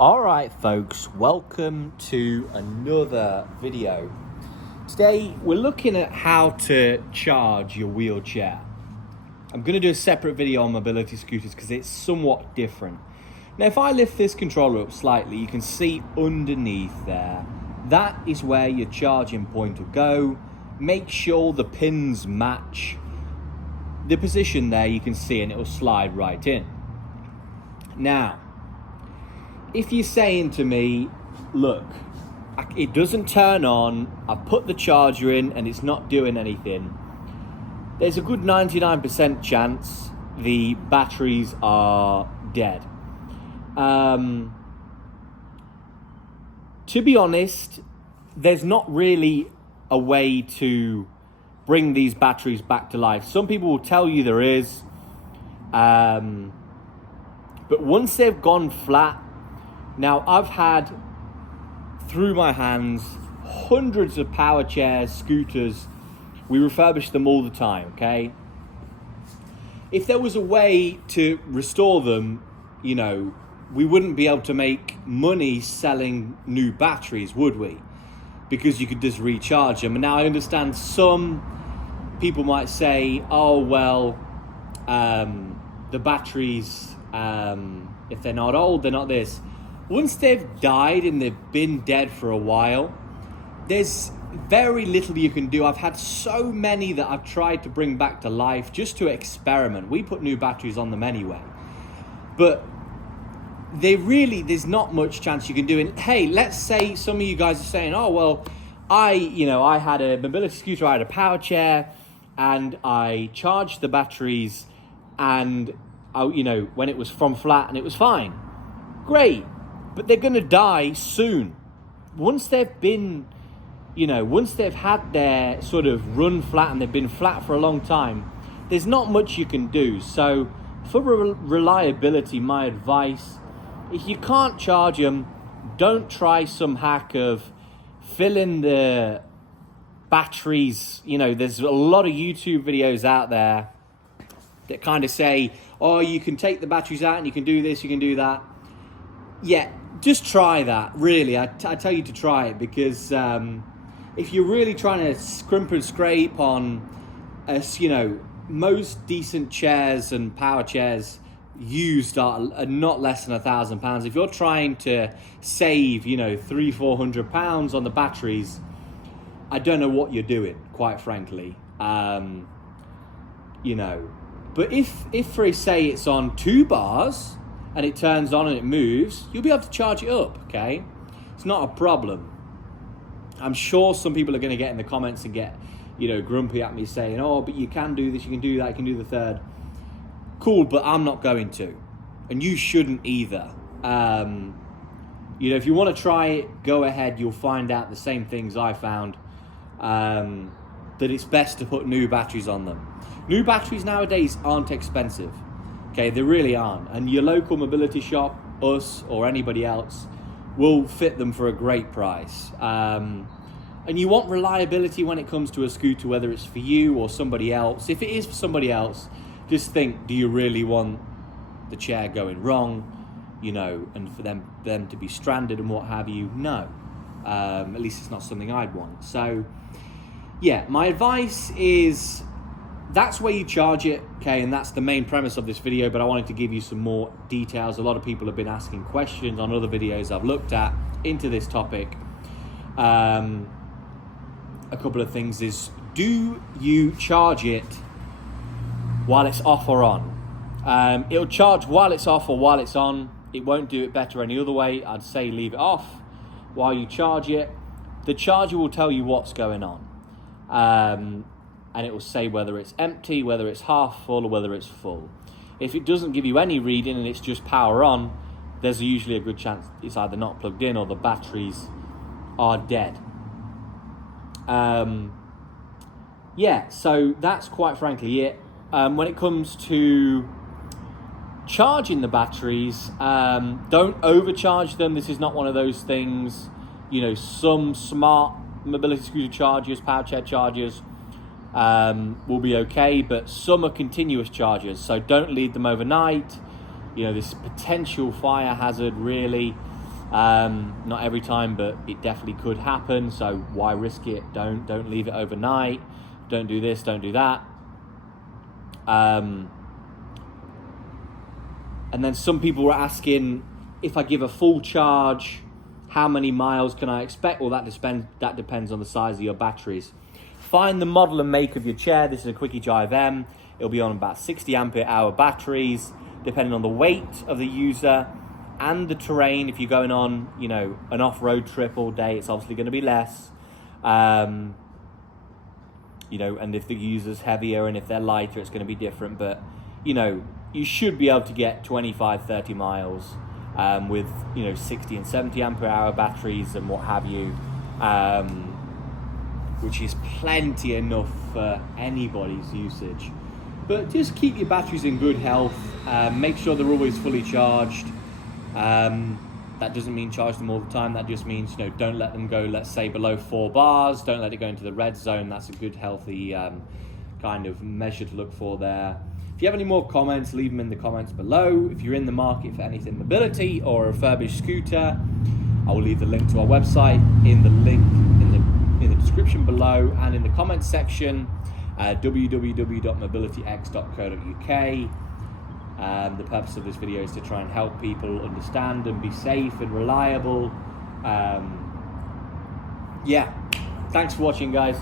Alright folks, welcome to another video. Today we're looking at how to charge your wheelchair. I'm going to do a separate video on mobility scooters because it's somewhat different. Now if I lift this controller up slightly, you can see underneath there, that is where your charging point will go. Make sure the pins match the position there, you can see, and it will slide right in. Now, if you're saying to me, look, it doesn't turn on, I've put the charger in and it's not doing anything, there's a good 99% chance the batteries are dead. To be honest, there's not really a way to bring these batteries back to life. Some people will tell you there is, but once they've gone flat, now, I've had, through my hands, hundreds of power chairs, scooters. We refurbish them all the time, okay? If there was a way to restore them, you know, we wouldn't be able to make money selling new batteries, would we? Because you could just recharge them. And now I understand some people might say, oh, well, the batteries, if they're not old, they're not this. Once they've died and they've been dead for a while, there's very little you can do. I've had so many that I've tried to bring back to life just to experiment. We put new batteries on them anyway. But there's not much chance you can do. And hey, let's say some of you guys are saying, oh, well, I had a mobility scooter, I had a power chair, and I charged the batteries, and when it was from flat and it was fine. Great. But they're going to die soon. Once they've been, once they've had their sort of run flat and they've been flat for a long time, there's not much you can do. So for reliability, my advice, if you can't charge them, don't try some hack of filling the batteries. There's a lot of YouTube videos out there that kind of say, oh, you can take the batteries out and you can do this, you can do that. Yeah, just try that, really. I tell you to try it because if you're really trying to scrimp and scrape on, most decent chairs and power chairs used are not less than £1,000. If you're trying to save, £300-400 on the batteries, I don't know what you're doing, quite frankly. But if for say it's on 2 bars, and it turns on and it moves, you'll be able to charge it up, okay? It's not a problem. I'm sure some people are going to get in the comments and get, grumpy at me saying, oh, but you can do this, you can do that, you can do the third. Cool, but I'm not going to. And you shouldn't either. If you want to try it, go ahead. You'll find out the same things I found, that it's best to put new batteries on them. New batteries nowadays aren't expensive. Okay, they really aren't. And your local mobility shop, us or anybody else, will fit them for a great price. And you want reliability when it comes to a scooter, whether it's for you or somebody else. If it is for somebody else, just think, do you really want the chair going wrong, and for them to be stranded and what have you? No. At least it's not something I'd want. So, yeah, my advice is, that's where you charge it, okay, and that's the main premise of this video, but I wanted to give you some more details. A lot of people have been asking questions on other videos I've looked at into this topic. A couple of things is, do you charge it while it's off or on? It'll charge while it's off or while it's on. It won't do it better any other way. I'd say leave it off while you charge it. The charger will tell you what's going on. And it will say whether it's empty, whether it's half full, or whether it's full. If it doesn't give you any reading and it's just power on, there's usually a good chance it's either not plugged in or the batteries are dead. So that's quite frankly it. When it comes to charging the batteries, don't overcharge them. This is not one of those things, some smart mobility scooter chargers, power chair chargers, will be okay, but some are continuous chargers, so don't leave them overnight. This potential fire hazard, really. Not every time, but it definitely could happen. So why risk it? Don't leave it overnight. Don't do this. Don't do that. And then some people were asking, if I give a full charge, how many miles can I expect? Well, that depends on the size of your batteries. Find the model and make of your chair. This is a Quickie Drive M. It'll be on about 60 ampere hour batteries, depending on the weight of the user and the terrain. If you're going on, an off-road trip all day, it's obviously going to be less. And if the user's heavier and if they're lighter, it's going to be different. But, you should be able to get 25, 30 miles with, 60 and 70 ampere hour batteries and what have you, which is plenty enough for anybody's usage. But just keep your batteries in good health. Make sure they're always fully charged. That doesn't mean charge them all the time. That just means, don't let them go, let's say, below 4 bars. Don't let it go into the red zone. That's a good, healthy kind of measure to look for there. If you have any more comments, leave them in the comments below. If you're in the market for anything mobility or a refurbished scooter, I will leave the link to our website in the description below and in the comments section, www.mobilityx.co.uk. The purpose of this video is to try and help people understand and be safe and reliable. Thanks for watching, guys.